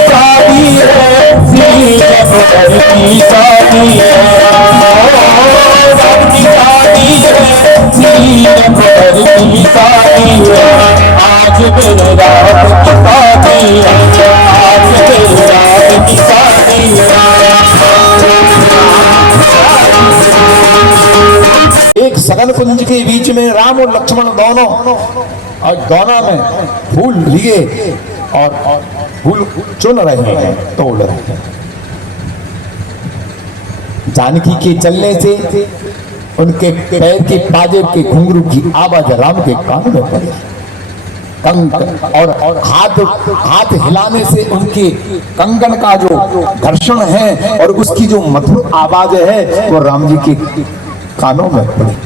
शादी है, सीने पर की शादी है, राम की शादी है, सीने पर की शादी है। आज मेरे राम की शादी है, आज मेरे राम की शादी है। एक सघन कुंज के बीच में राम और लक्ष्मण दोनों, और दोनों में फूल लिए और फूल चुन रहे हैं, तोड़ रहे हैं। जानकी के चलने से उनके पैर के पाजे के घुंघरू की आवाज राम के कान में पड़ी। और हाथ हिलाने से उनके कंगन का जो घर्षण है और उसकी जो मधुर आवाज है वो राम जी के कानों में पड़ी।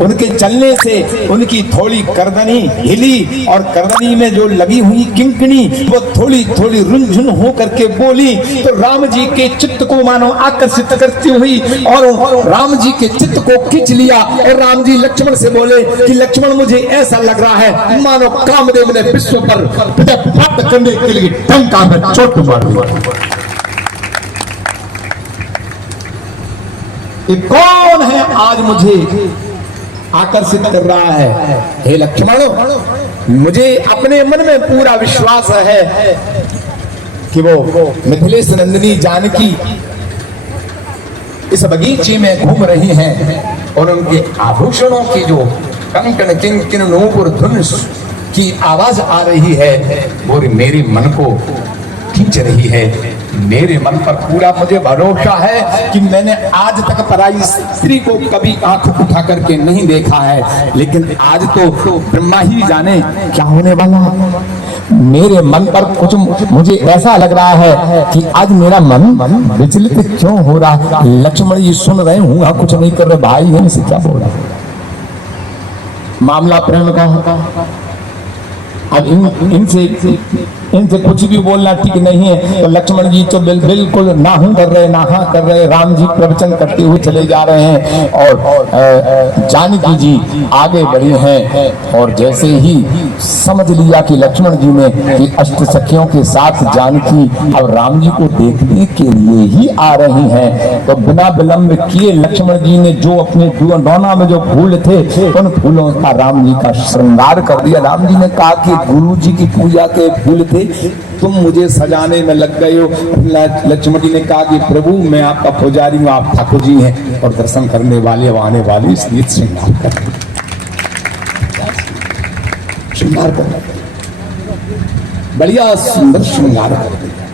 उनके चलने से उनकी थोड़ी करदनी हिली और करदनी में जो लगी हुई किंकणी वो थोड़ी थोड़ी रुंझुन हो करके बोली, तो राम जी के चित्त को मानो आकर्षित करती हुई और राम जी के चित्त को खींच लिया। और राम जी लक्ष्मण से बोले कि लक्ष्मण, मुझे ऐसा लग रहा है मानो कामदेव ने विश्व पर प्राप्त करने के लिए डंका में चोट मार दी। ये कौन है आज मुझे आकर्षित कर रहा है? हे लक्ष्मण, मुझे अपने मन में पूरा विश्वास है कि वो मिथिलेश नंदिनी जानकी इस बगीचे में घूम रही हैं और उनके आभूषणों की जो कंकण किंकिन नूपुर धुन की आवाज आ रही है वो मेरे मन को खींच रही है। मेरे मन पर पूरा मुझे भरोसा है कि मैंने आज तक पराई स्त्री को कभी आंख उठा करके नहीं देखा है, लेकिन आज तो ब्रह्मा ही जाने क्या होने वाला है। मेरे मन पर कुछ मुझे ऐसा लग रहा है कि आज मेरा मन विचलित क्यों हो रहा है। लक्ष्मण जी सुन रहे हूँ, कुछ नहीं कर रहे, भाई है इनसे क्या बोल रहा है। मामला प्रेम का होता है। अब इनसे कुछ भी बोलना ठीक नहीं है। तो लक्ष्मण जी तो बिल्कुल ना हूं कर रहे, ना हाँ कर रहे। राम जी प्रवचन करते हुए चले जा रहे हैं और जानकी जी आगे बढ़ी हैं। और जैसे ही समझ लिया कि लक्ष्मण जी ने कि अष्ट सखियों के साथ जानकी अब राम जी को देखने के लिए ही आ रही हैं, तो बिना विलंब किए लक्ष्मण जी ने जो अपने डोना में जो फूल थे उन फूलों का राम जी का श्रृंगार कर दिया। राम जी ने कहा कि गुरु जी की पूजा के फूल थे, तुम मुझे सजाने में लग गए हो। लक्ष्मण जी ने कहा कि प्रभु, मैं आपका पुजारी हूँ, आप ठाकुर जी हैं और दर्शन करने वाले आने वाले, इसलिए श्रृंगार करना बढ़िया सुंदर श्रृंगार कर दिया।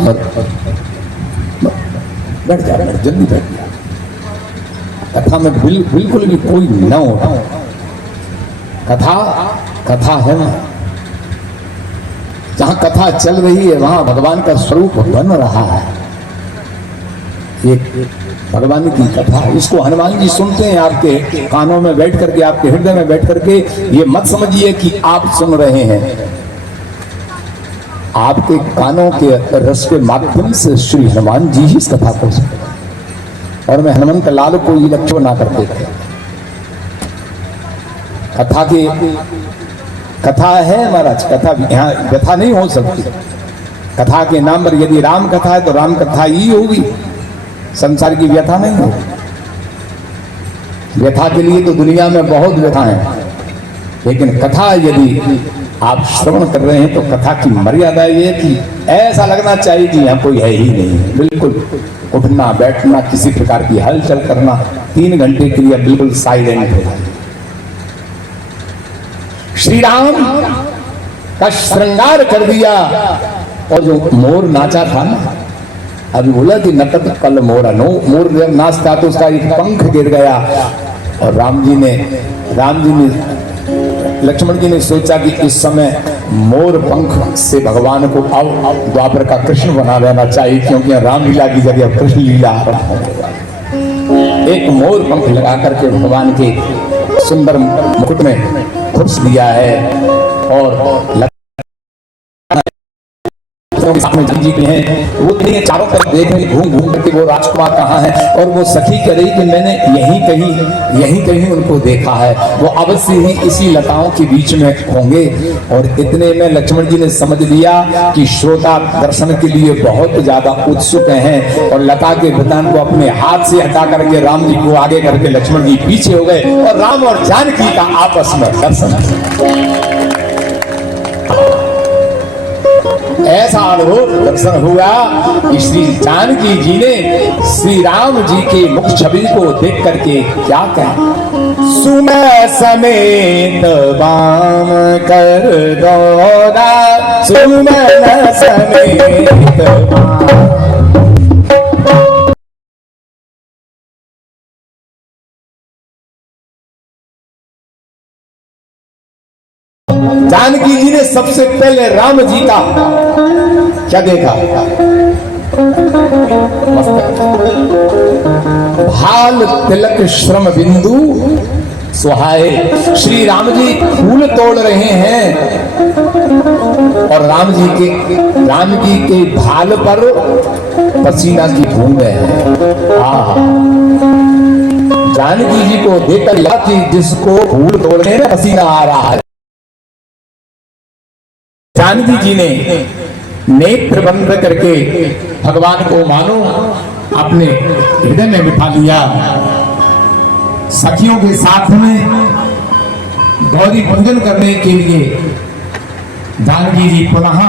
और बैठ जा, जल्दी बैठ जा। कथा में बिल्कुल भी कोई न हो। कथा है ना, जहां कथा चल रही है वहां भगवान का स्वरूप बन रहा है। एक भगवान की कथा, इसको हनुमान जी सुनते हैं आपके कानों में बैठ करके, आपके हृदय में बैठ करके। ये मत समझिए कि आप सुन रहे हैं, आपके कानों के रस के माध्यम से श्री हनुमान जी ही इस कथा को सुनते। और मैं हनुमंत लाल को ये लक्ष्य ना करते थे। कथा है महाराज, कथा यहाँ व्यथा नहीं हो सकती। कथा के नाम पर यदि राम कथा है तो राम कथा ही होगी, संसार की व्यथा नहीं होगी। व्यथा के लिए तो दुनिया में बहुत व्यथा है, लेकिन कथा यदि आप श्रवण कर रहे हैं तो कथा की मर्यादा ये है कि ऐसा लगना चाहिए कि यहाँ कोई है ही नहीं है। बिल्कुल उठना बैठना, किसी प्रकार की हलचल करना, 3 घंटे के लिए बिल्कुल साइलेंट हो जाए। श्री राम का श्रृंगार कर दिया। और जो मोर नाचा था ना, अभी बोला कि नकद कल मोरा, नो मोर नाचता तो उसका एक पंख गिर गया। और राम जी ने लक्ष्मण जी ने सोचा कि इस समय मोर पंख से भगवान को अब द्वापर का कृष्ण बना देना चाहिए, क्योंकि राम लीला की जगह कृष्ण लीला एक मोर पंख लगा करके भगवान के सुंदर मुकुट में खुश दिया है। और सखियों के सामने जी के हैं, वो नहीं चारों तरफ देख रही, घूम घूम करके वो राजकुमार कहाँ है, और वो सखी कह रही कि मैंने यहीं कहीं उनको देखा है, वो अवश्य ही इसी लताओं के बीच में होंगे। और इतने में लक्ष्मण जी ने समझ लिया कि श्रोता दर्शन के लिए बहुत ज्यादा उत्सुक हैं, और लता के वृतान को अपने हाथ से हटा करके राम जी को आगे करके लक्ष्मण जी पीछे हो गए, और राम और जानकी का आपस में दर्शन। ऐसा अद्भुत दर्शन हुआ कि श्री जानकी जी ने श्री राम जी के मुख छवि को देख करके क्या कहा, सुमय समेत बाम कर दौरा, सुमय समेत बाम। जानकी जी ने सबसे पहले राम जी का क्या देखा, भाल तिलक श्रम बिंदु सुहाए। श्री राम जी फूल तोड़ रहे हैं और राम जी के भाल पर पसीना की बूंद है। जानकी जी को देखकर लगा कि जिसको फूल तोड़ने में पसीना आ रहा है। जानकी जी ने नेत्र बंद करके भगवान को मानो अपने हृदय में बिठा लिया। सखियों के साथ में गौरी पूजन करने के लिए जानकी जी पुनः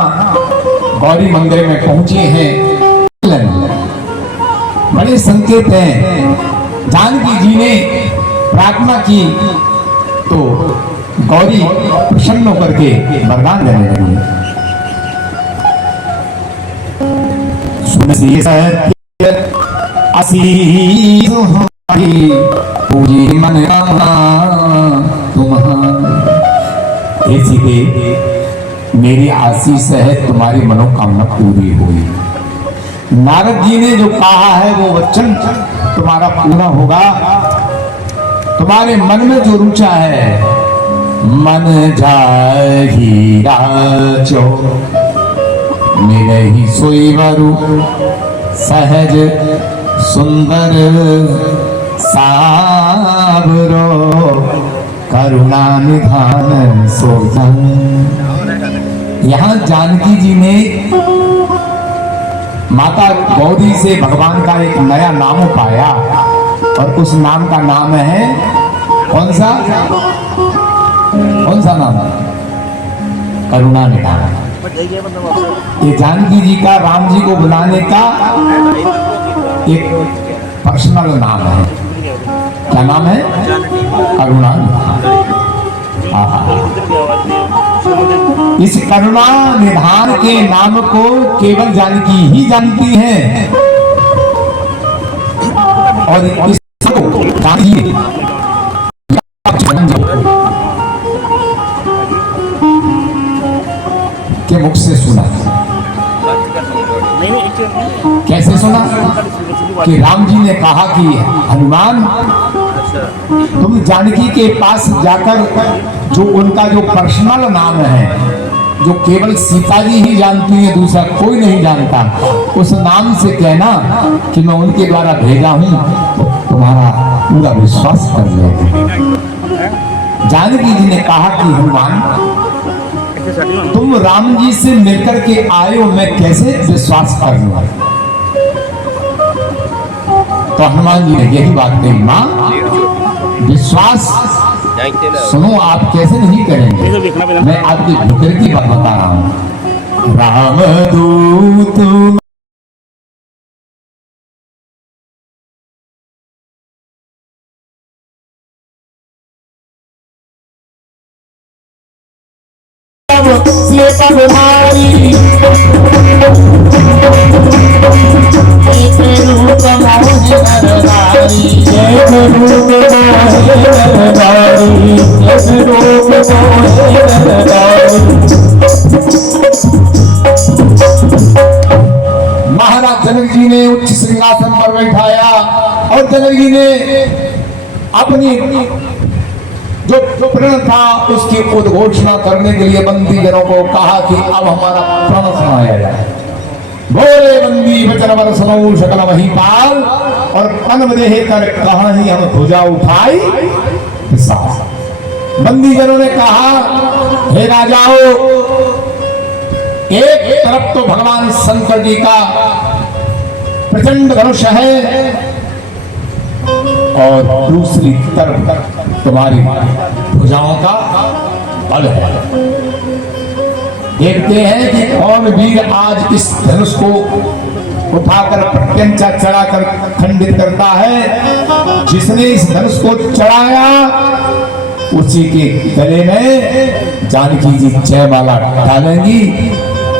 गौरी मंदिर में पहुंचे हैं। बड़े संकेत हैं। जानकी जी ने प्रार्थना की तो गौरी प्रसन्न होकर के वरदान देने लगी। सुन सत्य आशीष हमारी पूजी मन तुम्हारी, सीते मेरी आशीष है तुम्हारी मनोकामना पूरी हुई। नारद जी ने जो कहा है वो वचन तुम्हारा पूरा होगा। तुम्हारे मन में जो रुचा है, मन जाही राचो मिलहि सोईवरु, सहज सुंदर सावरो करुणा निधान सोजन। यहाँ जानकी जी ने माता गौरी से भगवान का एक नया नाम पाया, और उस नाम का नाम है कौन सा नाम? करुणा निधान। ये जानकी जी का राम जी को बुलाने का एक पर्सनल नाम है। क्या नाम है? करुणा निधान। इस करुणा निधान के नाम को केवल जानकी ही जानती है, और इसको के मुख से सुना। कैसे सुना? कि राम जी ने कहा कि हनुमान, तुम जानकी के पास जाकर जो उनका जो पर्सनल नाम है, जो केवल सीता जी ही जानती है, दूसरा कोई नहीं जानता, उस नाम से कहना कि मैं उनके द्वारा भेजा हूं, तो तुम्हारा पूरा विश्वास कर लेगा। जानकी जी ने कहा कि हनुमान, तुम राम जी से मिलकर के आए हो, मैं कैसे विश्वास कर लूं? तो हनुमान जी ने यही बात कही, मां विश्वास सुनो, आप कैसे नहीं करेंगे, मैं आपके भीतर की बात बता रहा हूं। राम दूत तुम्हारी महाराज जनक जी ने उच्च सिंहासन पर बैठाया, और जनक जी ने अपनी जो प्रण था उसकी उद्घोषणा करने के लिए बंदी जनों को कहा कि अब हमारा प्रण सुनाया जाए। बोले बंदी वचन बरसनऊ शकल वही पाल, और तन देह कर कहा ही हम ध्वजा उठाई पिशाच। बंदी जनों ने कहा, हे राजाओं, एक तरफ तो भगवान शंकर जी का प्रचंड धनुष है और दूसरी तरफ तुम्हारी भुजाओं का बल है। देखते हैं कि कौन वीर आज इस धनुष को उठाकर प्रत्यंचा चढ़ाकर खंडित करता है। जिसने इस धनुष को चढ़ाया उसी के गले में जानकी जी जयमाला डालेंगी,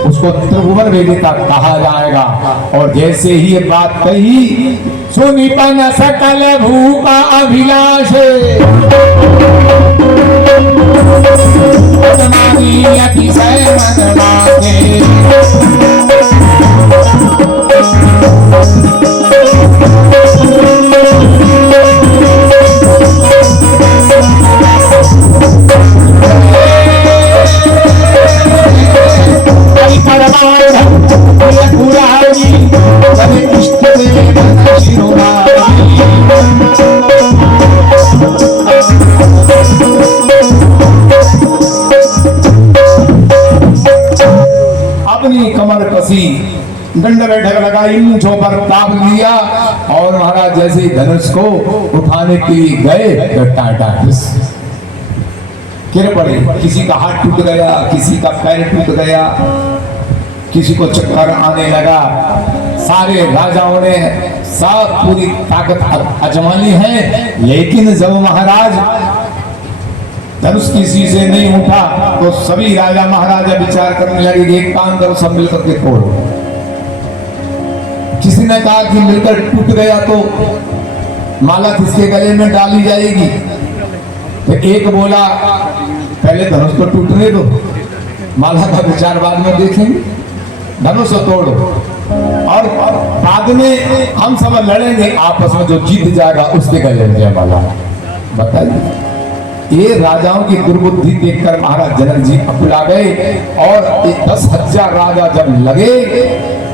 उसको त्रिभुवन वेदिका कहा जाएगा। और जैसे ही ये बात कही, सुनिपन सकल भूपा अभिलाष अतिशय मन लागे। अपनी कमर कसी, दंड बैठक लगाई, मूंछों पर ताप लिया और महाराज जैसे ही धनुष को उठाने के लिए गए तो टाटा गिर पड़े। किसी का हाथ टूट गया, किसी का पैर टूट गया, किसी को चक्कर आने लगा। सारे राजाओं ने सब पूरी ताकत आजमा ली है, लेकिन जब महाराज धनुष किसी से नहीं उठा तो सभी राजा महाराजा विचार करने लगे, एक काम करो सब मिलकर के तोड़ो। किसी ने कहा कि मिलकर टूट गया तो माला किसके गले में डाली जाएगी, तो एक बोला पहले धनुष को टूटने दो, माला का विचार बाद में देखेंगे, धनुष को तोड़ो और बाद में हम सब लड़ेंगे आपस में, जो जीत जाएगा उसके गले में जयमाला। बताइए, ये राजाओं की दुर्बुद्धि देखकर महाराज जनक जी अकुला गए और 10,000 राजा जब लगे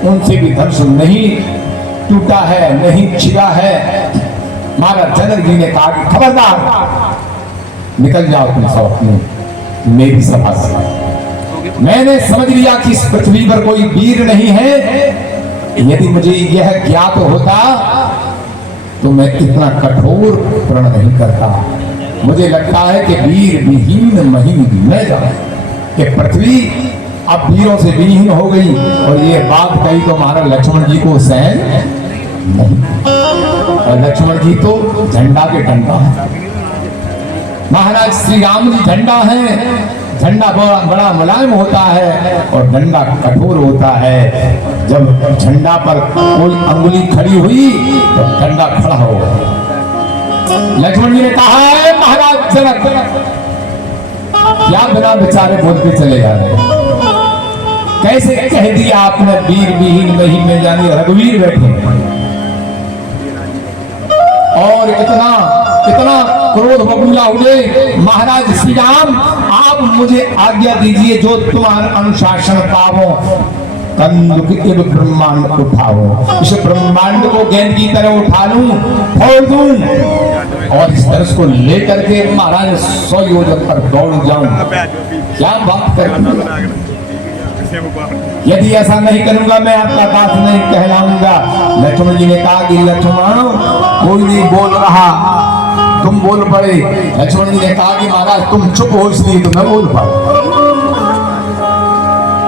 उनसे भी धनुष नहीं टूटा है, नहीं छिड़ा है। महाराज जनक जी ने कहा कि खबरदार निकल जाओ तुम सब अपनी मेरी सभा से। मैंने समझ लिया कि इस पृथ्वी पर कोई वीर नहीं है। यदि मुझे यह ज्ञात होता तो मैं इतना कठोर प्रण नहीं करता। मुझे लगता है कि वीर विहीन महीन न जाए, कि पृथ्वी अब वीरों से विहीन हो गई। और ये बात कही तो महाराज लक्ष्मण जी को सहन नहीं, और लक्ष्मण जी तो झंडा के डंडा है। महाराज श्री राम जी झंडा है, झंडा बड़ा मुलायम होता है और डंडा कठोर होता है। जब झंडा पर कोई अंगुली खड़ी हुई तो डंडा खड़ा हो गया। लक्ष्मण जी ने कहा है महाराज जनक, क्या बिना बेचारे बोलते चले जा रहे, कैसे कह दिया आपने वीर विहीन मही में, यानी रघुवीर बैठे और इतना इतना क्रोध बबूला हुए। महाराज श्री राम, आप मुझे आज्ञा दीजिए, जो तुम्हारे अनुशासन पावो ब्रह्मांड उठाओ, इस ब्रह्मांड को गेंद की तरह उठा लूं, फोड़ दूं और इस धनुष को लेकर के महाराज 100 योजन पर दौड़ जाऊं। क्या बात कर, यदि ऐसा नहीं करूंगा मैं आपका दास नहीं कहलाऊंगा। लक्ष्मण जी ने कहा कि लक्ष्मण कोई नहीं बोल रहा, तुम बोल पड़े। लक्ष्मण जी ने कहा कि महाराज तुम चुप हो इसलिए तो मैं बोल पाऊं,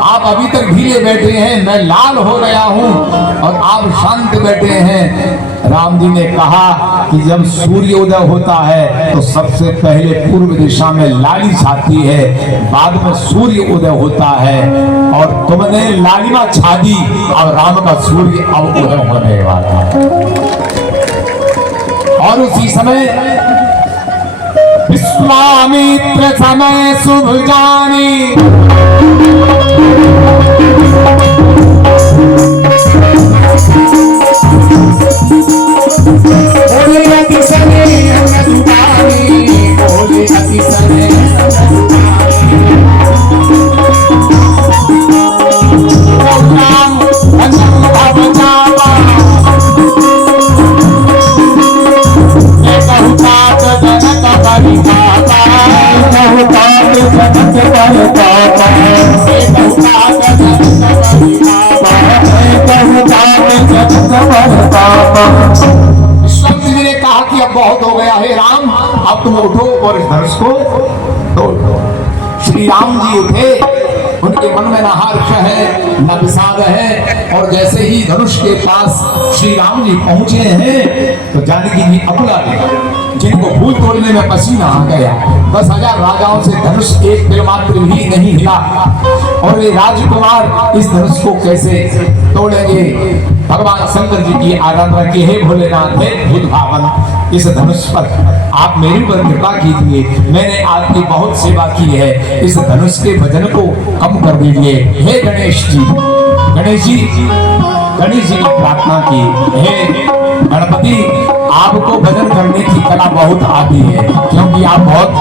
आप अभी तक ढीले बैठे हैं, मैं लाल हो गया हूं और आप शांत बैठे हैं। राम जी ने कहा कि जब सूर्योदय होता है तो सबसे पहले पूर्व दिशा में लाली छाती है, बाद में सूर्य उदय होता है और तुमने लालिमा छा दी, अब राम का सूर्य अब उदय होने वाला है। और उसी समय विश्वामित्र समय शुभ जानी, बोले अति समय दुबारी, बोले अति समय राम पापा विश्वामित्र जी ने कहा कि अब बहुत हो गया है राम, अब तुम उठो और इस धनुष को तोड़ दो। श्री राम जी उठे, उनके मन में न हर्ष है न विषाद है, और जैसे ही धनुष के पास श्री राम जी पहुंचे हैं तो जानकी जी अबुला गई, जिनको फूल तोड़ने में पसीना आ गया। 10,000 राजाओं से धनुष एक तिल मात्र भी नहीं हिला, और ये राजकुमार इस धनुष को कैसे तोड़ेंगे। भगवान शंकर जी की आराधना की, हे भोलेनाथ, हे भूत भावन, इस धनुष पर आप मेरे पर कृपा कीजिए, मैंने आपकी बहुत सेवा की है, इस धनुष के वजन को कम कर दीजिए। हे गणेश जी, गणेश जी की प्रार्थना की, हे गणपति, आपको भजन करने की कला बहुत आती है, क्योंकि आप बहुत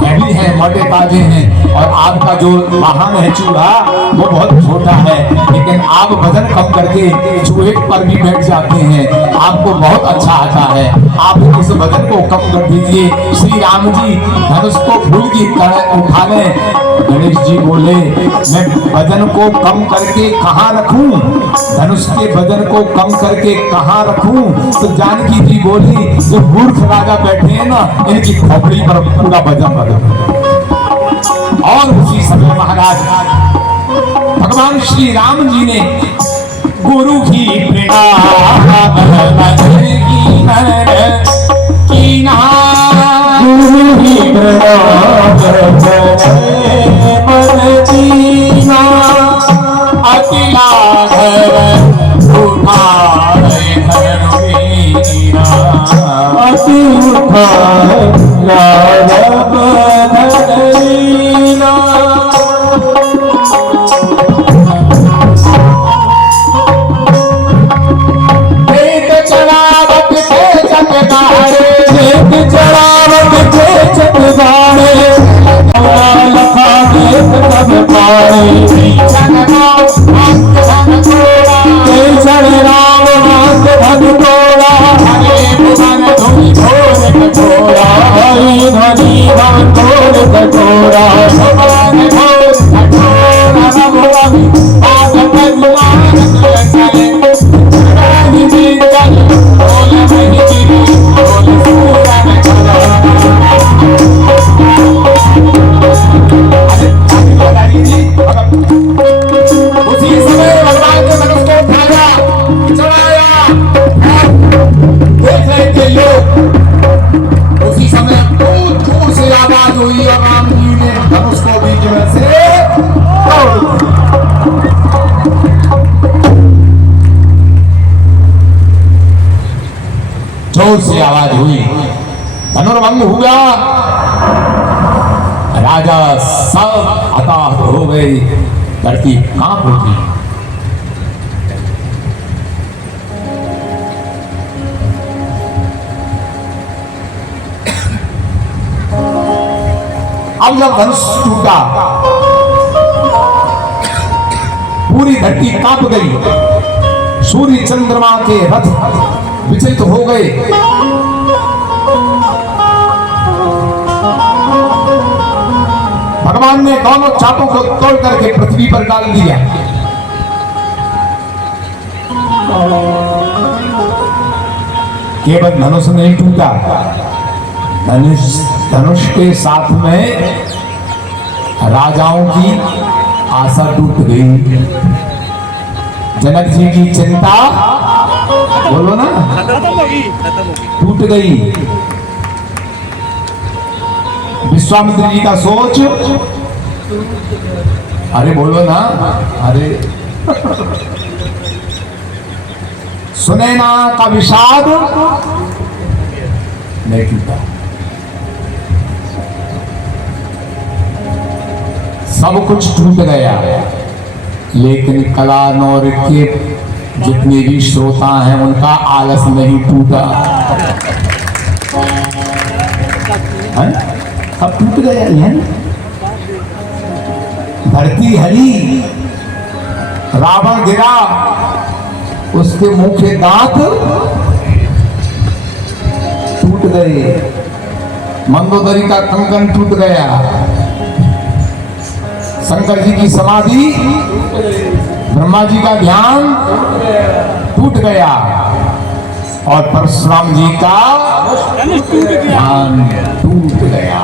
हैवी हैं, मोटे ताजे हैं, और आपका जो वाहन है चूड़ा वो बहुत छोटा है, लेकिन आप वजन कम करके चूहे पर भी बैठ जाते हैं, आपको बहुत अच्छा आता है, आप इस वजन को कम कर दीजिए। श्री राम जी धनुष को फूल की तरह उठा लें। गणेश जी बोले, मैं वजन को कम करके कहाँ रखूं, धनुष के वजन को कम करके कहाँ रखूं। तो जानकी जी बोली, जो मूर्ख राजा बैठे हैं ना, इनकी खोपड़ी पर पूरा वजन रख। और उसी समय महाराज भगवान श्री राम जी ने गुरु की जोर से आवाज हुई, धनुर्भंग हुआ, राजा सब हताहत हो गए, धरती कांप उठी। अब जब धनुष टूटा, पूरी धरती कांप गई, सूर्य चंद्रमा के रथ विचलित हो गए। भगवान ने दोनों चापों को तोड़ करके पृथ्वी पर डाल दिया। केवल धनुष नहीं टूटा, धनुष के साथ में राजाओं की आशा टूट गई। जनक जी की चिंता, बोलो ना, टूट गई। विश्वामित्र जी का सोच, अरे बोलो ना, अरे सुनैना का विषाद नहीं टूटा। सब कुछ टूट गया, लेकिन कलानौर के जितने भी श्रोता हैं उनका आलस नहीं टूटा। सब टूट गया है। धरती हली, रावण गिरा, उसके मुंह के दांत टूट गए, मंदोदरी का कंकन टूट गया, शंकर जी की समाधि, ब्रह्मा जी का ध्यान टूट गया और परशुराम जी का ध्यान टूट गया।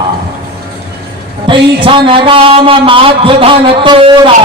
छन राम माध्य धन तोड़ा,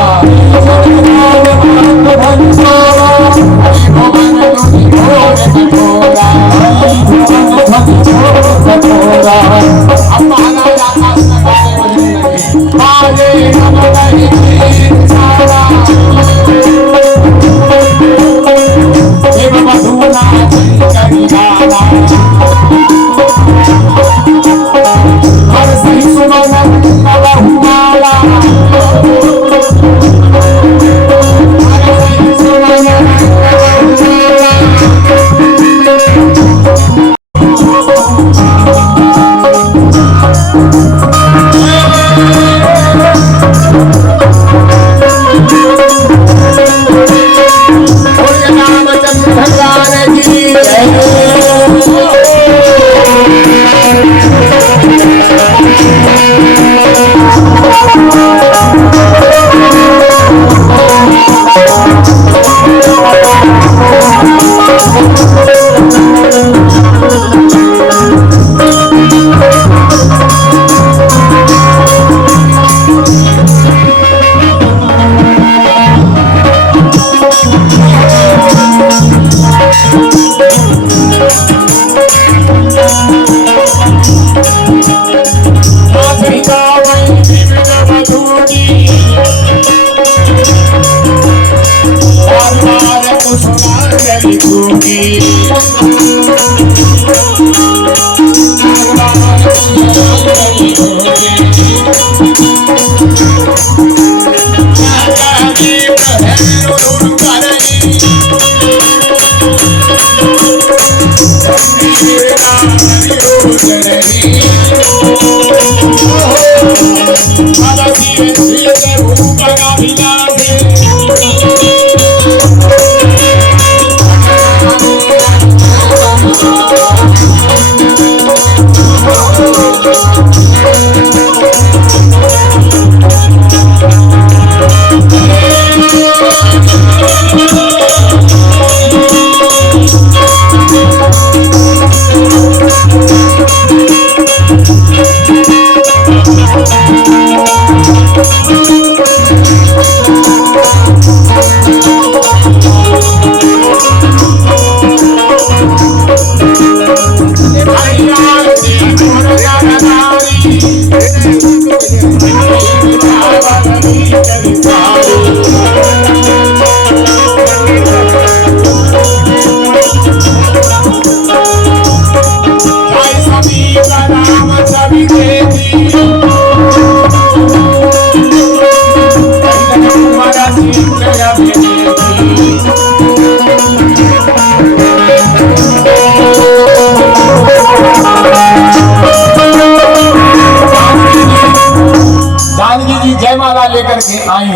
लेकर के आई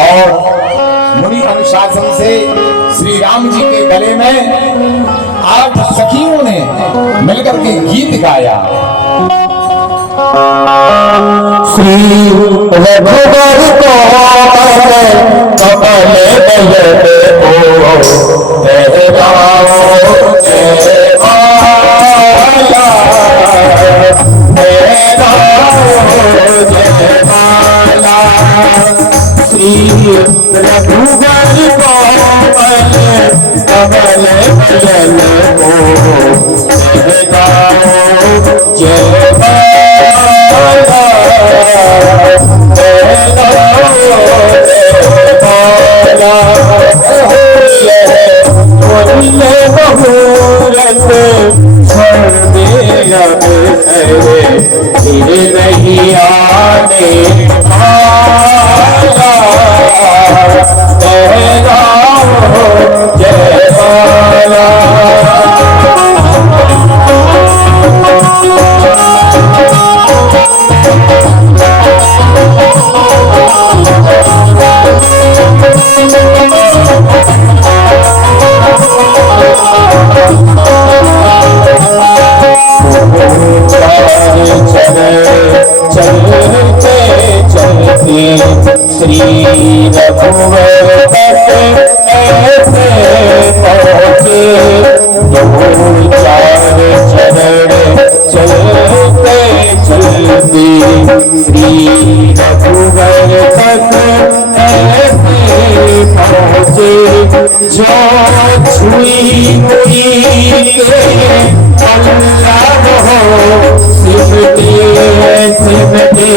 और मुनि अनुशासन से श्री राम जी के गले में 8 सखियों ने मिलकर के गीत गाया। श्री रघुवर को कमल श्री रघुवर तक ऐसे पहुँचे, दो चार चरण चलते चलते श्री रघुवर तक ऐसे पहुँचे, जो छुई हुई अल्लाह हो सिमटे सिमटे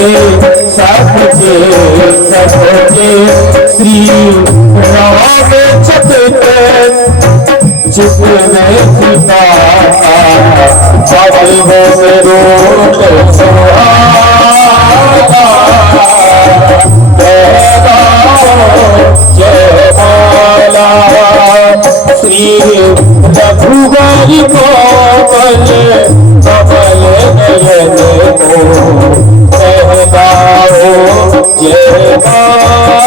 सबके सबके श्री राम चितने सीता बाबल हो रोट जय माला श्री रघुवर को कमल नयन को कहलाओ जय माला,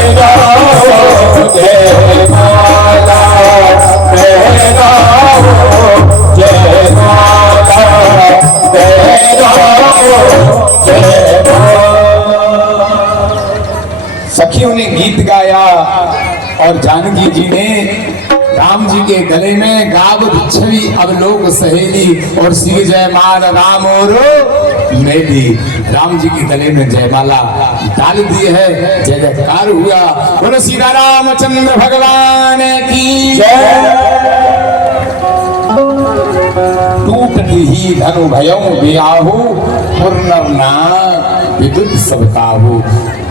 कहलाओ जय माला, कहलाओ जय माला, कहलाओ जय माला। सखियों ने गीत गाया और जानकी जी ने राम जी के गले में गाव छवि अब लोग सहेली और श्री जयमाल राम और मेली। राम जी के गले में जयमाला डाल दी है, जय जयकार हुआ। बोलो सीता रामचंद्र भगवान की जय। टूटती ही धनु भयौ बियाहु पुनर्नाग विद्युत सबकाहु।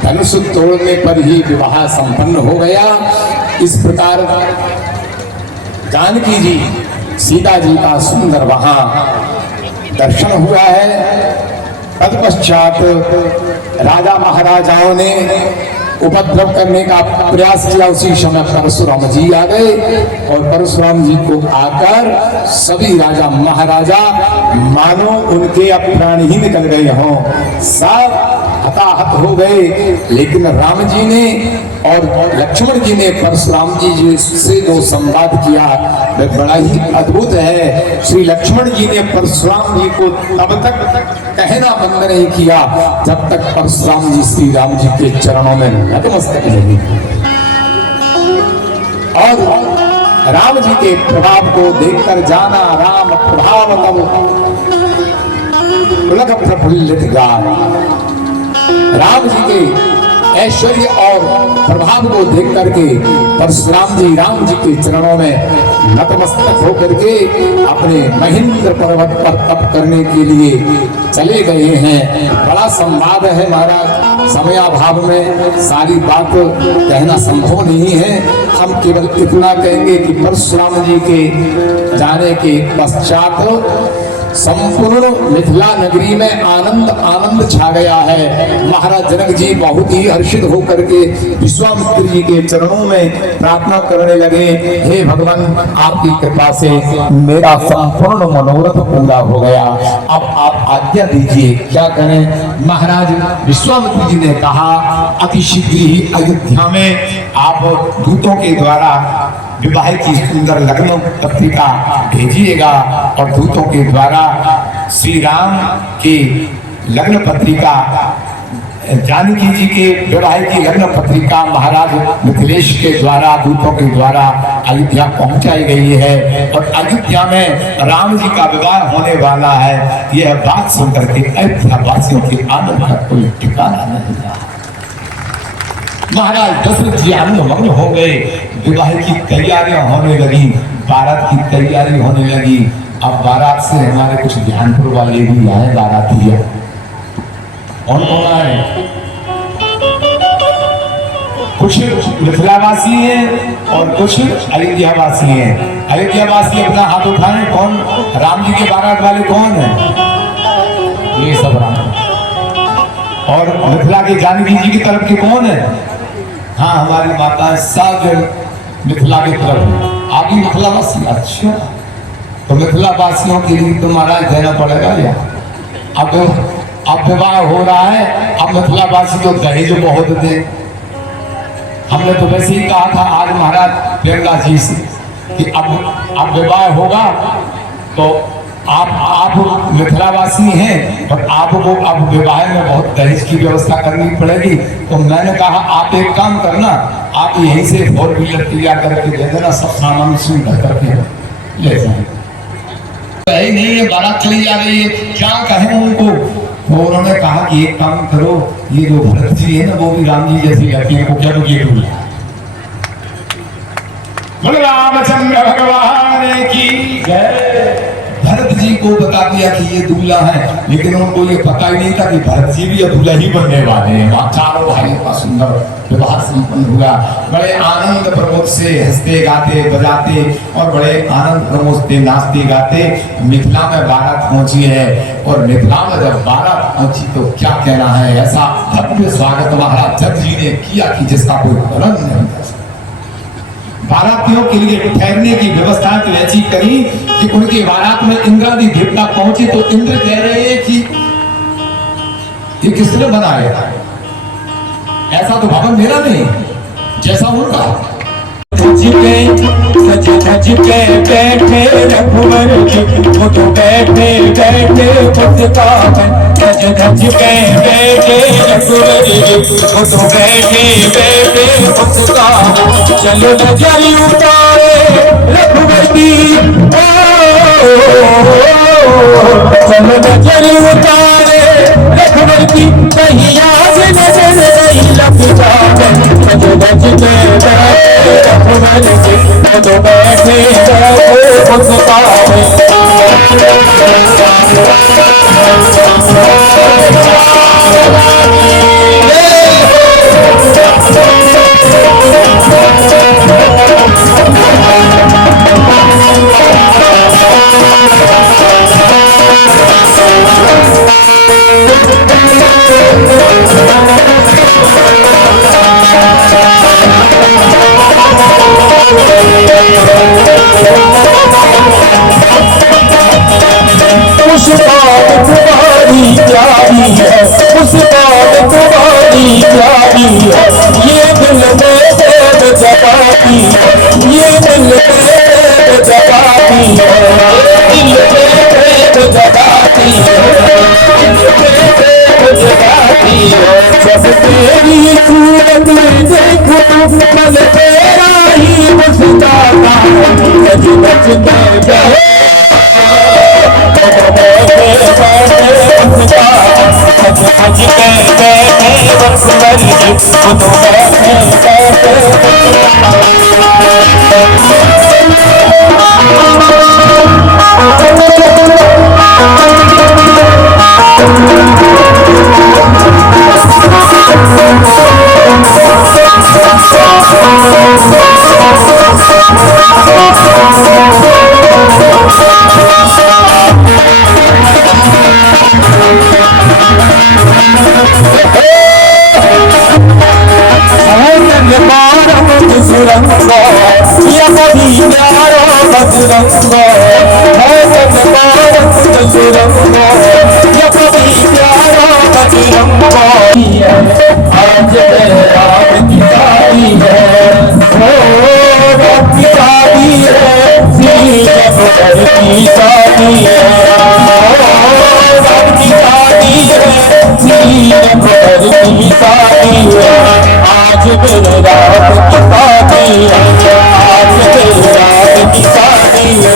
धनुष तोड़ने पर ही विवाह संपन्न हो गया। इस प्रकार जानकी जी सीता जी का सुंदर वहां दर्शन हुआ है। तत्पश्चात राजा महाराजाओं ने उपद्रव करने का प्रयास किया। उसी समय परशुराम जी आ गए और परशुराम जी को आकर सभी राजा महाराजा मानो उनके अब प्राण ही निकल गए हों, सब हताहत हो गए। लेकिन राम जी ने और लक्ष्मण जी ने परशुराम जी से जो संवाद किया वह बड़ा ही अद्भुत है। श्री लक्ष्मण जी ने परशुराम जी को तब तक कहना बंद नहीं किया जब तक परशुराम जी श्री राम जी के चरणों में नतमस्तक नहीं। और राम जी के प्रभाव को देखकर जाना राम प्रभाव तब उलग प्रफुल्लित गान। राम जी के ऐश्वर्य और प्रभाव को देख करके परशुराम जी राम जी के चरणों में नतमस्तक होकर के अपने महेंद्र पर्वत पर तप करने के लिए चले गए हैं। बड़ा संवाद है महाराज, समयाभाव में सारी बात कहना संभव नहीं है। हम केवल इतना कहेंगे कि परशुराम जी के जाने के पश्चात संपूर्ण मिथिला नगरी में आनंद आनंद छा गया है। महाराज जनक जी बहुत ही हर्षित होकर के विश्वामित्र जी के चरणों में प्रार्थना करने लगे, हे भगवान आपकी कृपा से मेरा संपूर्ण मनोरथ पूरा हो गया, अब आप आज्ञा दीजिए क्या करें। महाराज विश्वामित्र जी ने कहा अति शीघ्र ही अयोध्या में आप दूतों के द्वारा विवाह की सुंदर लग्न पत्रिका भेजिएगा और दूतों के द्वारा श्री राम की लग्न पत्रिका जानकी जी के विवाह की लग्न पत्रिका महाराज मिथिलेश के द्वारा दूतों के द्वारा अयोध्या पहुंचाई गई है और अयोध्या में राम जी का विवाह होने वाला है। यह बात सुनकर के अयोध्या वासियों के आनंद का कोई ठिकाना नहीं रहा। महाराज दशरथ जी आनंद हो गए, विवाह की तैयारियां होने लगी, बारात की तैयारी होने लगी। अब बारात से हमारे कुछ ध्यानपुर वाले भी आए बाराती है। कौन कौन आए? कुछ मिथिलावासी हैं और कुछ अयोध्यावासी हैं। अयोध्यावासी अपना हाथ उठाएं। कौन राम जी के बारात वाले कौन है? ये सब राम। और मिथिला के जानकी जी की तरफ के कौन है? हाँ हमारी माता सब मिथिला की तरफ। आप भी मिथिलावासी? अच्छा, तो मिथिलावासियों के लिए तो महाराज देना पड़ेगा या अब विवाह हो रहा है। अब मिथिलावासी तो दहेज बहुत दे। हमने तो वैसे ही कहा था आज महाराज प्रियंका जी से कि अब विवाह होगा तो आप मिथिलावासी हैं और आपको अब विवाह में बहुत दहेज की व्यवस्था करनी पड़ेगी, तो मैंने कहा आप एक काम करना, आप यहीं से 4 व्हीलर तैयार करके दे देना, सब सामान उसमें भर करके ले जाए। ही नहीं है, बारात चली जा रही है, क्या कहें उनको। तो उन्होंने कहा कि एक काम करो, ये जो भरत जी है ना वो भी राम जी जैसी लगती है, को क्या तो ये बोल रामचंद्र भगवान की जय। भरत जी को बता दिया कि ये दूल्हा है, लेकिन उनको ये पता ही नहीं था कि भरत जी भी ये दूल्हा ही बनने वाले हैं। वहाँ चारों भाइयों का सुंदर विवाह संपन्न हुआ। बड़े आनंद प्रमोद से हंसते गाते बजाते और बड़े आनंद प्रमोद से नाचते गाते मिथिला में बारात पहुंची है। और मिथिला में जब बारात पहुंची तो क्या कहना है, ऐसा भव्य स्वागत महाराज जग जी ने किया कि जिसका कोई वर्णन नहीं कर सकता। बारातियों के लिए ठहरने की व्यवस्था तो ऐसी करी कि उनके बारात में इंद्रादि देवता पहुंचे तो इंद्र कह रहे हैं कि ये किसने बनाया, ऐसा तो भवन मेरा नहीं जैसा उनका। सज के बैठे रघुवर जी, वो तो बैठे बैठे पुस्तका में। सज के बैठे रघुवर जी, वो तो बैठे बैठे पुस्तका। चलो नजर उतारे रघुवर की, चलो नजर उतारे रघुवर की, कहीं आज नजर नहीं लग जाए। सज के बैठे रघुवर जी, वो तो बैठे बैठे पुस्तका में। उस बात तुम्हारी प्यारी है, उस बात तुम्हारी प्यारी है, ये दिल में दर्द जगाती है, ये दिल में दर्द जगाती है, दिल में दर्द जगाती है, दर्द जगाती है। जब तेरी सूरत देखूं मन तेरा ही मुस्कुराता है। सज के बैठे सज के बैठे रघुवर जी, वो तो बैठे सुरंगो ये कभी प्यारो बजरंगो है सब सुरंगो ये कभी प्यारो बजरंगो। आज राम की शादी है, ओ राम की शादी है, श्री रघुवर की शादी है, ओ राम की शादी है, श्री रघुवर की शादी है। आज मेरे राम की शादी है, आज मेरे राम की शादी है।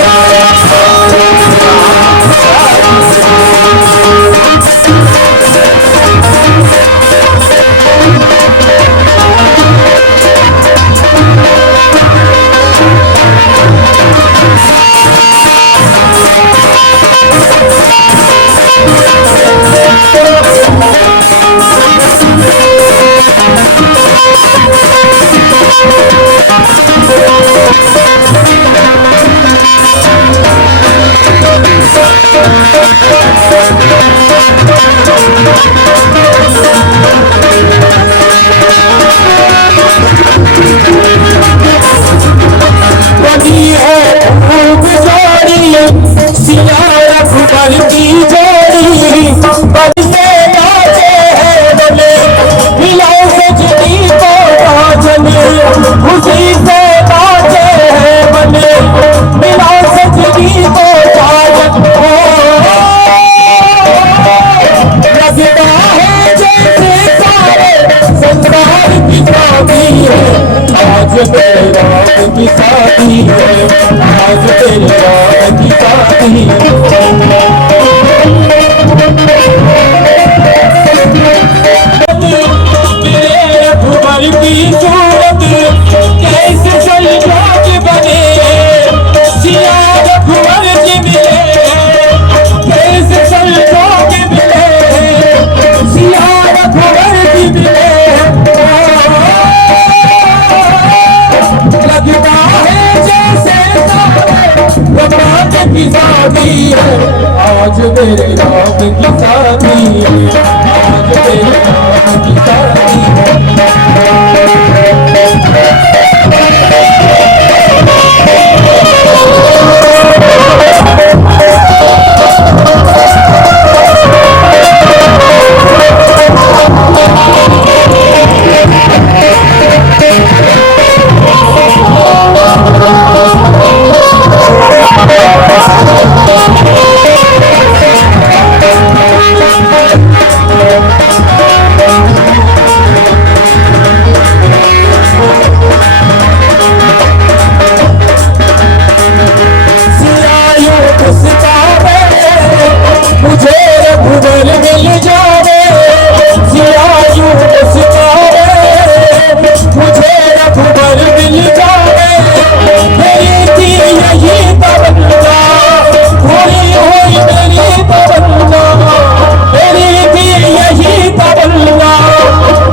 बनी है खूब जोड़ी सिया रघुवर की जोड़ी, बनी नाचे है बने मिलाओ सजनी को नाचने, खुशी से नाचे है बने मिलाओ सजनी को साजन। शादी है, आज मेरे राम की शादी है, आज मेरे राम की शादी है। मेरे रघुवर की सूरत कैसे सलजोग बने, सिया रघुवर जी मिले कैसे सलजोग मिले, सिया रघुवर जी मिले। लगता है जैसे तारे की शादी है, आज मेरे राम की शादी है, आज मेरे राम की शादी है। मुझे रघुवर मिल जावे, सिया यूं मुस्कावे, मुझे रघुवर मिल जावे। मेरी थी यही तमन्ना, पूरी हुई मेरी तमन्ना, मेरी थी यही तमन्ना,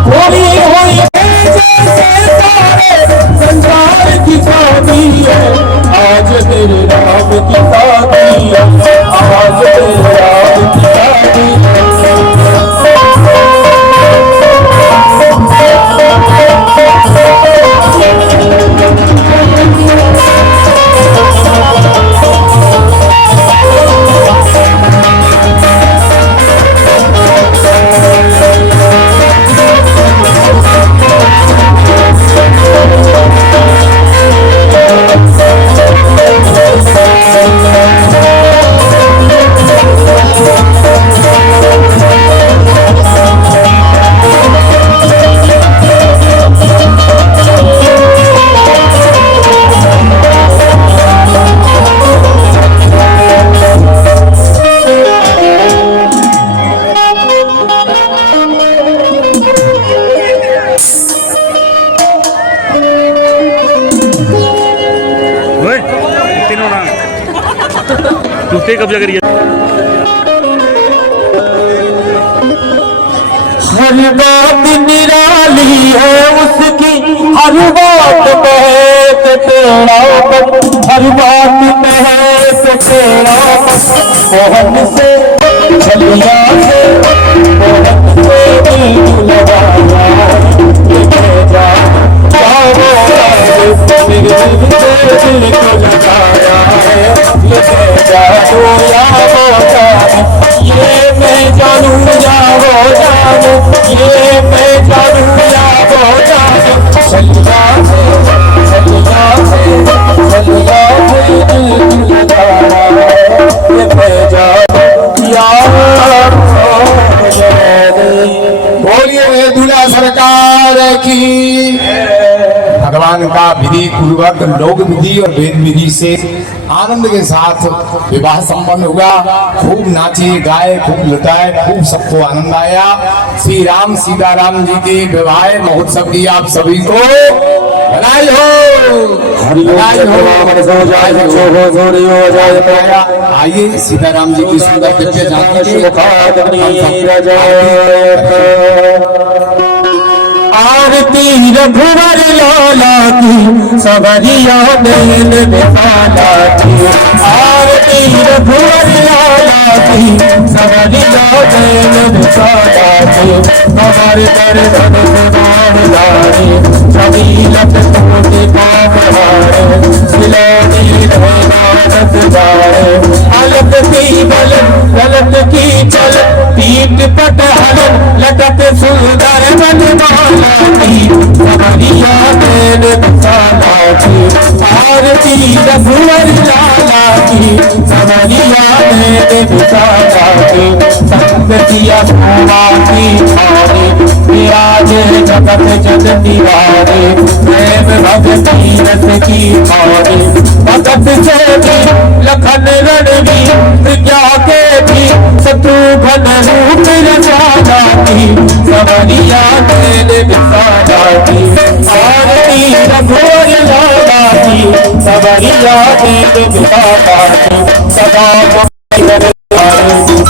पूरी हुई। जैसे सारे संसार की शादी है, आज मेरे राम की शादी है, आज मेरे राम की शादी है। कुत्ते कब्जा करिए। हर बात निराली है उसकी, हर बात महक तेरापन, हर बात महक तेरापन। मोहन से छलिया से मोहन से दिल लगाया, ये भेजा जाओ मेरे दिल से दिल को लगाया है, ये भेजा तो या होता है, ये मैं जानू या वो जानू, ये मैं जानू या वो जानू। छलिया से छलिया से छलिया से दिल लगाया है, ये भेजा या बोलिए दूल्हा सरकार की। भगवान का विधि पूर्वक लोक विधि और वेद विधि से आनंद के साथ विवाह संपन्न हुआ। खूब नाचे गाए, खूब लुटाए, खूब सबको आनंद आया। श्री राम सीताराम जी के विवाह महोत्सव की आप सभी को बधाई हो, बधाई हो। आइए सीताराम जी की सुंदर दिव्य झांकी आरती रघुवर लाला की, सवरिया नैन बिहाला की, आरती रघुवर लाला की, सवरिया नैन बिहाला की। हमारे दर्शन सुनारे, जमीलत तोते पावहारे, सिलानी रहनात जाए। अलग की बल गलत की चल, पीठ पट हलन लटक सुंदर बनवाला की, सवरिया नैन बिहाला की। आरती रघुवर लाला की, सवरिया नैन बिहाला की। संग किया भुआ की भारी, विराजे जगत जग निवारे प्रेम भक्ति रस की मारे भगत चोरी लखन रणवीर प्रज्ञा के भी शत्रुघ्न रूप रचा की सवरिया तेल बिसारा की आरती रघुवर लाला की सवरिया तेल बिसारा की सदा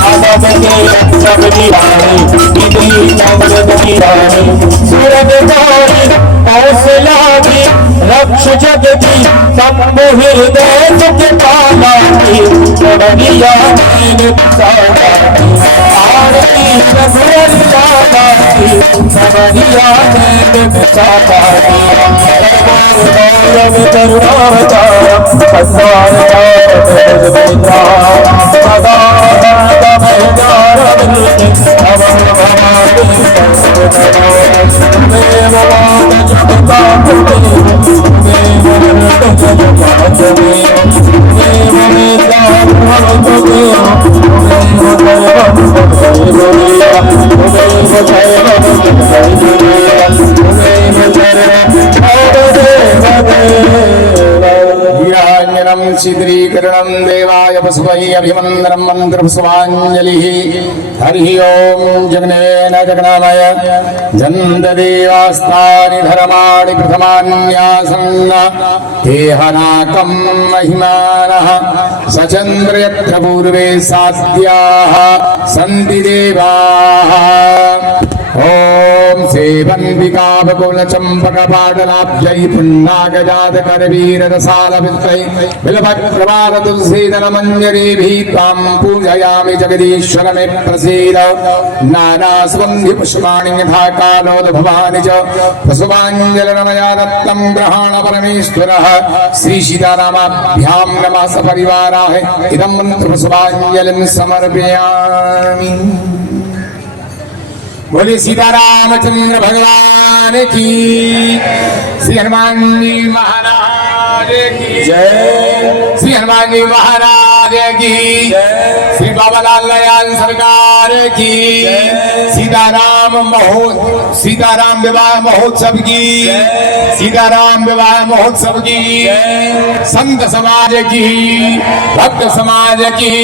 आदम के सब निराने विधि चंद्र निराने सूरज गौरी हौसला की रक्ष जग की सम्मोहि देश के पाला की सवरिया तेल बिसारा की आरती रघुवर लाला की सवरिया तेल बिसारा की गौरव करुणावतार सदा शीद्रीकरणं देवाय पशुपै अभिवन्दनं मन्त्रपुष्पाञ्जलिः हरिः ओं जगनेन जगनामय जन्तदेवास्तानि धर्माणि प्रथमान्यासन्न देहनाकं महिमानः सचन्द्र यत्र पूर्वे साध्याः सन्ति देवाः ओम सेवन्तिका बकुल चंपक पाटलाब्जै पुन्नागजात करवीर रसाल वित्तै बिलभक्रमार तुलसीदल मंजरीभिः त्वां पूजयामि जगदीश्वर मे प्रसीद नाना सुगन्धि पुष्पाणि यथा कालोद भवानि च पुष्पाञ्जलिर्मया दत्तं ग्रहाण परमेश्वरः श्री सीतारामाभ्यां नमः सपरिवाराः इदं मन्त्र पुष्पाञ्जलिं समर्पयामि। बोले सीतारामचंद्र भगवान की, श्री हनुमान जी महाराज की जय, श्री हनुमान जी महाराज की जय, श्री बाबालाल दयाल सरकार की सीताराम विवाह महोत्सव की, सीताराम विवाह महोत्सव की, संत समाज की, भक्त समाज की,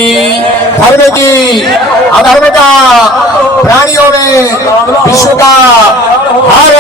धर्म की, अधर्म का, प्राणियों में विश्व का हर